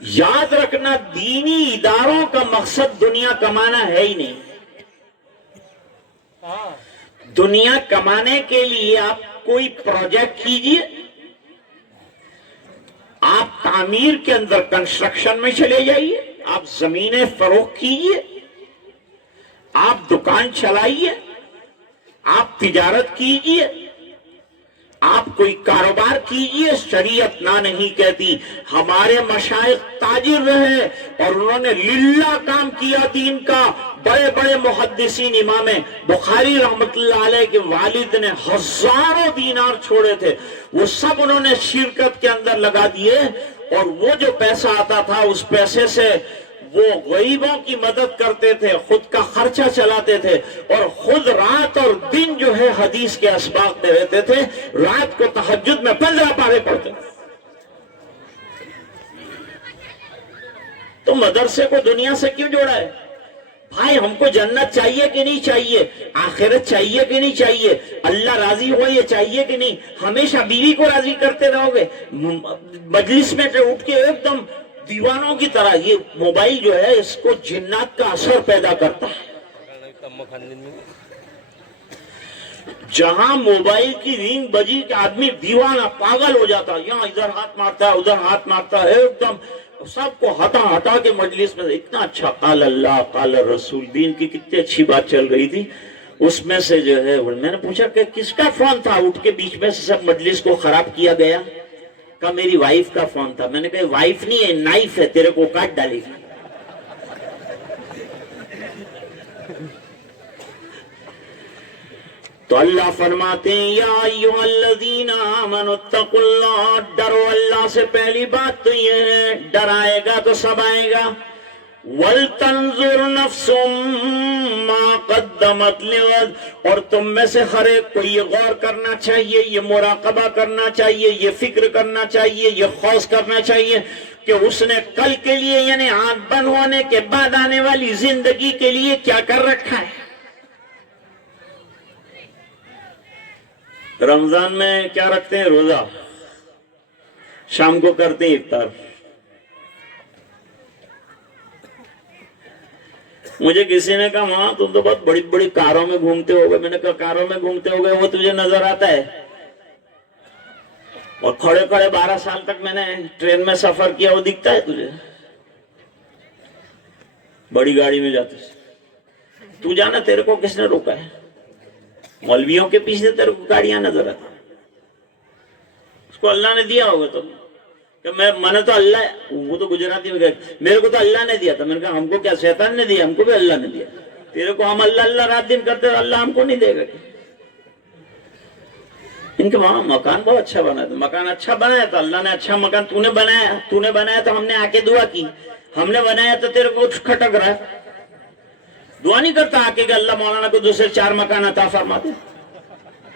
یاد رکھنا دینی اداروں کا مقصد دنیا کمانا ہے ہی نہیں. دنیا کمانے کے لیے آپ کوئی پروجیکٹ کیجئے, آپ تعمیر کے اندر کنسٹرکشن میں چلے جائیے, آپ زمینیں فروخت کیجئے, آپ دکان چلائیے, آپ تجارت کیجئے, آپ کوئی کاروبار کیجئے, شریعت نہ نہیں کہتی. ہمارے مشائخ تاجر رہے اور انہوں نے للہ کام کیا دین کا. بڑے بڑے محدثین, امام بخاری رحمت اللہ علیہ کے والد نے ہزاروں دینار چھوڑے تھے, وہ سب انہوں نے شرکت کے اندر لگا دیے, اور وہ جو پیسہ آتا تھا اس پیسے سے وہ غریبوں کی مدد کرتے تھے, خود کا خرچہ چلاتے تھے, اور خود رات اور دن جو ہے حدیث کے اسباق میں رہتے تھے. رات کو تہجد میں 15 پارے پڑھتے تھے. تو مدرسے کو دنیا سے کیوں جوڑا ہے؟ بھائی ہم کو جنت چاہیے کہ نہیں چاہیے؟ آخرت چاہیے کہ نہیں چاہیے؟ اللہ راضی ہو یہ چاہیے کہ نہیں؟ ہمیشہ بیوی کو راضی کرتے رہو گے مجلس میں اٹھ کے ایک دم دیوانوں کی طرح؟ یہ موبائل جو ہے اس کو جنات کا اثر پیدا کرتا ہے. جہاں موبائل کی رنگ بجی کہ آدمی دیوانہ پاگل ہو جاتا, یہاں ادھر ہاتھ مارتا ہے ادھر ہاتھ مارتا ہے, ایک دم سب کو ہٹا کے مجلس میں. اتنا اچھا قال اللہ قال رسول, دین کی کتنی اچھی بات چل رہی تھی. اس میں سے جو ہے میں نے پوچھا کہ کس کا فون تھا, اٹھ کے بیچ میں سے سب مجلس کو خراب کیا گیا. کہا میری وائف کا فون تھا. میں نے کہا وائف نہیں ہے, نائف ہے, تیرے کو کاٹ ڈالے گی. تو اللہ فرماتے ہیں یا ایھا الذین آمنوا اتقوا اللہ, ڈرو اللہ سے. پہلی بات تو یہ ہے, ڈرائے گا تو سب آئے گا. وَلْتَنْظُرْ نَفْسٌ مَا قَدَّمَتْ لِغَدٍ, اور تم میں سے ہر ایک کو یہ غور کرنا چاہیے, یہ مراقبہ کرنا چاہیے, یہ فکر کرنا چاہیے, یہ خوف کرنا چاہیے کہ اس نے کل کے لیے یعنی آنکھ بند ہونے کے بعد آنے والی زندگی کے لیے کیا کر رکھا ہے. رمضان میں کیا رکھتے ہیں؟ روزہ. شام کو کرتے ہیں افطار. مجھے کسی نے کہا وہاں تم تو بہت بڑی بڑی کاروں میں گھومتے ہو گئے. میں نے کہا کاروں میں گھومتے ہو گئے وہ تجھے نظر آتا ہے؟ اور کھڑے کھڑے 12 سال تک میں نے ٹرین میں سفر کیا, وہ دکھتا ہے تجھے؟ بڑی گاڑی میں جاتے تو جانا, تیرے کو کس نے روکا ہے؟ مولویوں کے پیچھے تیرے کو گاڑیاں نظر آتی, اس کو اللہ نے دیا ہوگا. تو کہ میں نے تو اللہ, وہ تو گجراتی میں کہا میرے کو تو اللہ نے دیا تھا. میں نے کہا ہم کو کیا شیطان نے دیا؟ ہم کو بھی اللہ نے دیا. تیرے کو ہم اللہ اللہ رات دن کرتے ہیں, اللہ ہم کو نہیں دے گا. ان کے وہاں مکان بہت اچھا بنا تھا. مکان اچھا بنایا تو اللہ نے اچھا مکان تو نے بنایا تو ہم نے آ کے دعا کی. ہم نے بنایا تو تیرے کو کھٹک رہا ہے. دعا نہیں کرتا آ کے کہ اللہ مولانا کو دوسرے 4 مکان عطا فرما دے.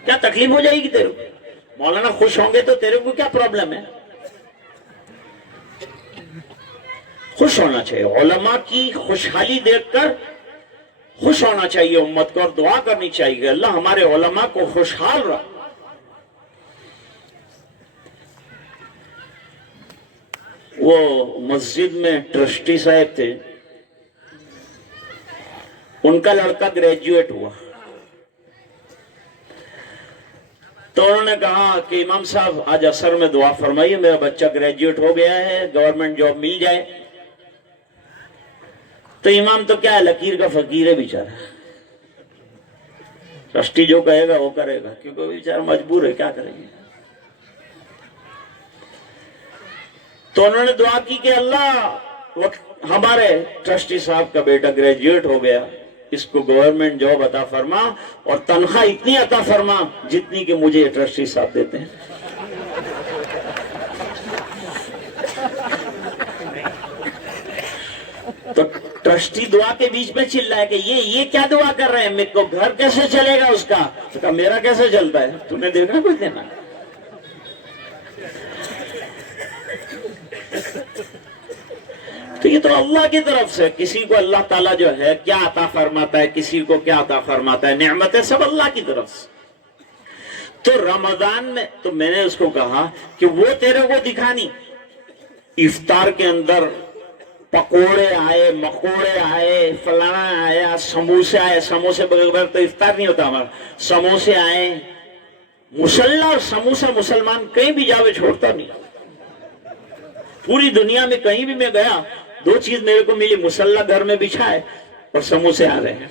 کیا تکلیف ہو جائے گی تیرے کو؟ مولانا خوش ہوں گے تو تیرے کو کیا پرابلم ہے؟ خوش ہونا چاہیے. علماء کی خوشحالی دیکھ کر خوش ہونا چاہیے امت کو, اور دعا کرنی چاہیے اللہ ہمارے علماء کو خوشحال رہا. وہ مسجد میں ٹرسٹی صاحب تھے, ان کا لڑکا گریجویٹ ہوا. تو انہوں نے کہا کہ امام صاحب آج عصر میں دعا فرمائیے, میرا بچہ گریجویٹ ہو گیا ہے, گورنمنٹ جاب مل جائے. تو امام تو کیا ہے, لکیر کا فقیر ہے بیچارہ, ٹرسٹی جو کہے گا وہ کرے گا, کیونکہ وہ بیچارہ مجبور ہے, کیا کریں گے. تو انہوں نے دعا کی کہ اللہ ہمارے ٹرسٹی صاحب کا بیٹا گریجویٹ ہو گیا, اس کو گورنمنٹ جاب عطا فرما, اور تنخواہ اتنی عطا فرما جتنی کہ مجھے ٹرسٹی صاحب دیتے ہیں. تو ٹرسٹی دعا کے بیچ میں چل رہا ہے کہ یہ کیا دعا کر رہے ہیں, میرے کو گھر کیسے چلے گا اس کا؟ تو کہا میرا کیسے چلتا ہے, تم نے دیکھا کوئی دینا. تو یہ تو اللہ کی طرف سے, کسی کو اللہ تعالیٰ جو ہے کیا عطا فرماتا ہے, کسی کو کیا عطا فرماتا ہے, نعمتیں سب اللہ کی طرف سے. تو رمضان میں تو میں نے اس کو کہا کہ وہ تیرے کو دکھانی, افطار کے اندر پکوڑے آئے، مکوڑے آئے، فلانا آیا، سموسے آئے، سموسے بغیر تو افطار نہیں ہوتا ہمارا، سموسے آئے، مسلح اور سموسہ مسلمان کہیں بھی جاوے چھوڑتا نہیں، پوری دنیا میں کہیں بھی میں گیا 2 چیز میرے کو ملی، مسلح گھر میں بچھا ہے اور سموسے آ رہے ہیں۔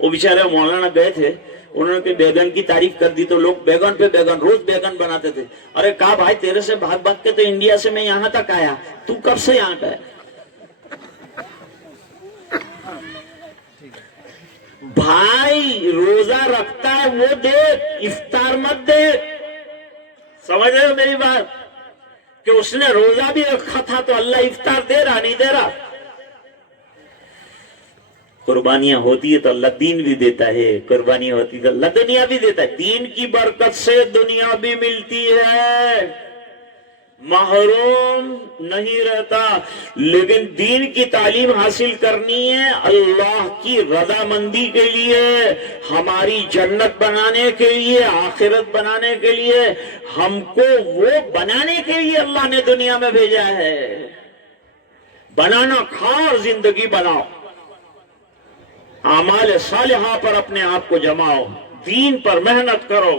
وہ بیچارے مولانا گئے تھے، انہوں نے بیگن کی تعریف کر دی تو لوگ بیگن پہ بیگن، روز بیگن بناتے تھے۔ ارے کہا بھائی تیرے سے بھاگ بھاگ کے تو انڈیا سے میں یہاں تک آیا، تو کب سے یہاں گیا؟ بھائی روزہ رکھتا ہے وہ دیکھ، افطار مت دیکھ۔ سمجھ رہے ہو میری بات کہ اس نے روزہ بھی رکھا تھا تو اللہ افطار دے رہا نہیں دے رہا؟ قربانیاں ہوتی ہے تو اللہ دین بھی دیتا ہے، قربانی ہوتی تو اللہ دنیا بھی دیتا ہے، دین کی برکت سے دنیا بھی ملتی ہے، محروم نہیں رہتا۔ لیکن دین کی تعلیم حاصل کرنی ہے اللہ کی رضامندی کے لیے، ہماری جنت بنانے کے لیے، آخرت بنانے کے لیے، ہم کو وہ بنانے کے لیے اللہ نے دنیا میں بھیجا ہے۔ بنانا کھا اور زندگی بناؤ، اعمال صالحہ پر اپنے آپ کو جماؤ، دین پر محنت کرو۔